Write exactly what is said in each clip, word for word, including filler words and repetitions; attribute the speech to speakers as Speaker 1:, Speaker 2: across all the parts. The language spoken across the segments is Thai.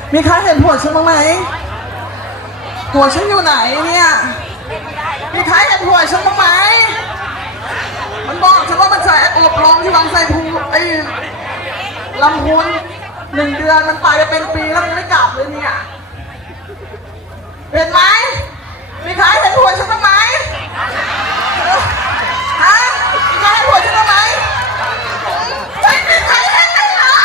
Speaker 1: มีใครเห็นผัวฉันบ้างไหมผัวฉันอยู่ไหนเนี่ยมีใครเห็นผัวฉันบ้างไหมมันบอกฉันว่ามันใส่อบรมที่วังไส่ภูไอ้ลำพูนหนึ่งเดือนมันไปไปเป็นปีแล้วมันไม่กลับเลยเนี่ยเห็นไหมมีใครเห็นผัวฉันบ้างไหมฮะมีใครเห็นผัวฉันบ้างไหมไม่มีใครเห็นเลยเหรอ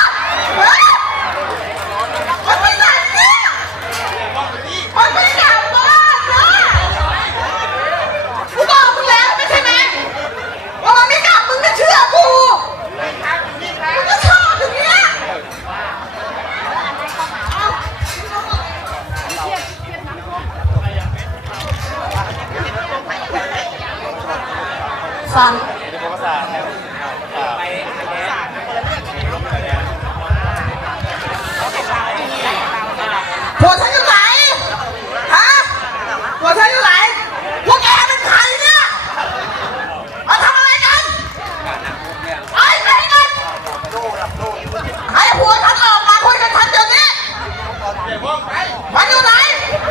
Speaker 1: มันไม่ไหนเนี่ยมันไม่กลับบ้านนะกูบอกมึงแล้วไม่ใช่ไหมว่ามันไม่กลับมึงไม่เชื่อกูมึงก็ชอบอย่างเงี้ยฟังผัวฉันอยู่ไหนฮะผัวฉันอยู่ไหนพวกแกเป็นใครเนี่ยมาทำอะไรกันไอ้ไปกันไอ้ผัวฉันออกมาคุยกันทันเดี๋ยวนี้มันอยู่ไหน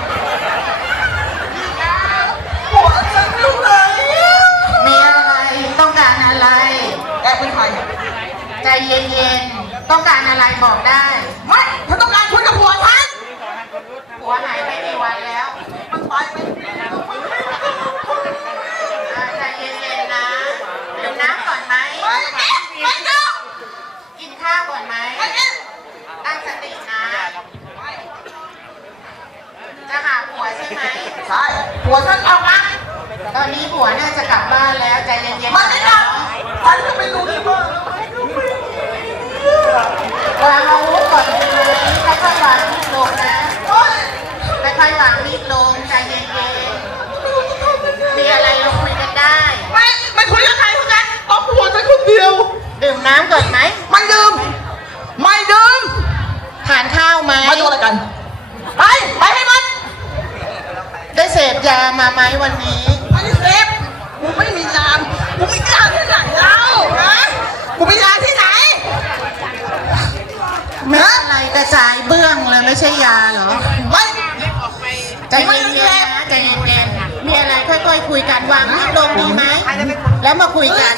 Speaker 1: ผัวฉันอยู่ไหน
Speaker 2: มีอะไรต้องการอะไร
Speaker 1: แกเป็นใคร
Speaker 2: ใจเย็นๆต้องการอะไรบอกได้
Speaker 1: ไม่ฉันต้องการคุยกับผัวฉัน
Speaker 2: ผัวหายไปกี่วันแล้ว
Speaker 1: มันไปเป็นปีแล้ว
Speaker 2: ใจเย็นๆนะดื่มน้ำก่อนไหม
Speaker 1: ไม่ไม่เจ้า
Speaker 2: กินข้าวก่อนไหมตั้งสตินะจะหาผัวใช่ไหม
Speaker 1: ใช่ผัวฉันเอามา
Speaker 2: ตอนนี้ผัวน่าจะกลับบ้านแล้วใจเย็นๆ
Speaker 1: มันไม่กลับฉันจะไปรู้ที่บ้าน
Speaker 2: วางอาวุธก่อนเลยค่อยๆวางมีดลงนะค่อยๆวางมีดลงใจเย็นๆมีอะไรเราคุยกันได้
Speaker 1: ไม่ไม่คุยกับใครทั้งนั้นเอาผัวฉันคนเดียว
Speaker 2: ดื่มน้ำก่อนไหม
Speaker 1: ไม่ดื่มไม่ดื่ม
Speaker 2: ทานข้าวไหม
Speaker 1: มาดูอะไรกันไปไปให้มัน
Speaker 2: ได้เสพยามาไหมวันนี้
Speaker 1: ไม่ได้เสพกูไม่มียากูมียาที่ไหนแล้วฮะกูมียาที่ไหน
Speaker 2: ไม่อะไรกระจายเบื้องเลยไม่ใช่ยาเหรอ
Speaker 1: ไม่
Speaker 2: ใจเย็นๆนะใจเย็นๆมีอะไรค่อยๆคุยกันวางมีดลงดีไหมแล้วมาคุยกัน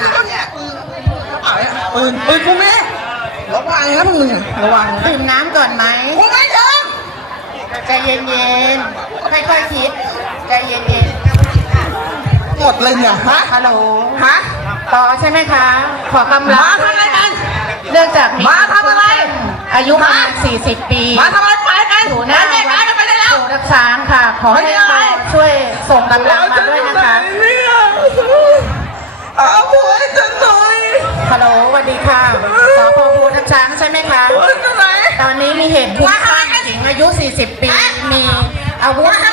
Speaker 1: ปืนปืนกูแม่ระวังนะมึงระวัง
Speaker 2: ดื่มน้ำก่อนไหม
Speaker 1: กูไม่ดื่ม
Speaker 2: ใจเย็นๆค่อยๆคิดใจเย็น
Speaker 1: ๆหมดเลยเนี่ยฮะ
Speaker 2: ฮัลโหล
Speaker 1: ฮะ
Speaker 2: ต่อใช่ไหมคะขอคำรับ
Speaker 1: มาทำอะไรกัน
Speaker 2: เนื่องจาก
Speaker 1: มาทำอะไร
Speaker 2: อายุประมาณสี่สิบปี
Speaker 1: มาทำอะไรไปกัน
Speaker 2: อยู่หน้าวัดปู่รักช้างค่ะขอให้ช่วยส่งกำลังมาด้วยนะคะ
Speaker 1: เอาผัวให้ฉันหน่อย
Speaker 2: ฮัลโหลสวัสดีค่ะสพปู่รักช้างใช่ไหมคะตอนนี้มีเหตุผู้ฆ่าหญิงอายุสี่สิบปีมีอาวุธ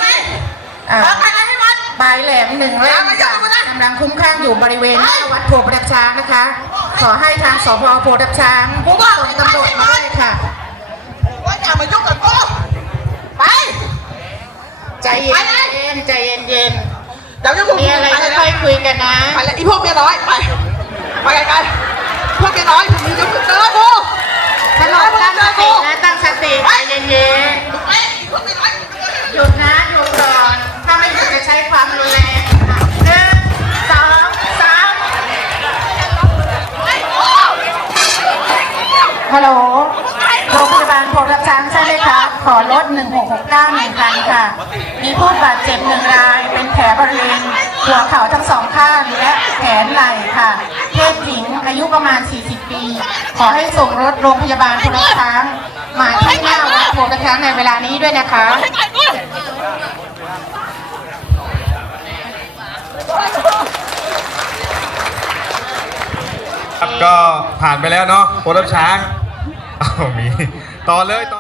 Speaker 2: ปลายแหลมหนึ่งเล่มกำลังคุ้มข้างอยู่บริเวณหน้าวัดโพธิ์รักช้างนะคะขอให้ทางสพโพธิ์รักช้างส่งตำรวจมาด้วยค่ะ
Speaker 1: ว่าอย่ามายุ่งกับกูไป
Speaker 2: ใจเย็นใจเย็นเย็น
Speaker 1: เดี๋ยวจะ
Speaker 2: มีอะไรค่อยๆคุยกันนะ
Speaker 1: ไปแล้วอีพวกเมียน้อยไปไปไกลๆพวกเมียน้อยมึงจะมึงเจอกู
Speaker 2: ถ้าเราตั้งสตินะตั้งสติใจเย็นเย็นหยุดนะหยุดก่อนถ้าไม่หยุดจะใช้ความรุนแรงหนึ่งสองสามฮัลโหลโรงพยาบาลโพธิ์รักช้างใช่ไหมคะขอรถหนึ่งหกหกเก้าหนึ่งคันค่ะมีผู้บาดเจ็บหนึ่งรายเป็นแผลบริเวณหัวเข่าทั้งสองข้างและแขนไหล่ค่ะเพศหญิงอายุประมาณสี่สิบปีขอให้ส่งรถโรงพยาบาลโพธิ์รักช้างมาที่หน้าวัดโพธิ์รักช้างในเวลานี้ด้วยนะคะ
Speaker 3: ก็ผ่านไปแล้วเนาะโพธิ์รักช้างอ้าวมีต่อเลยต่อ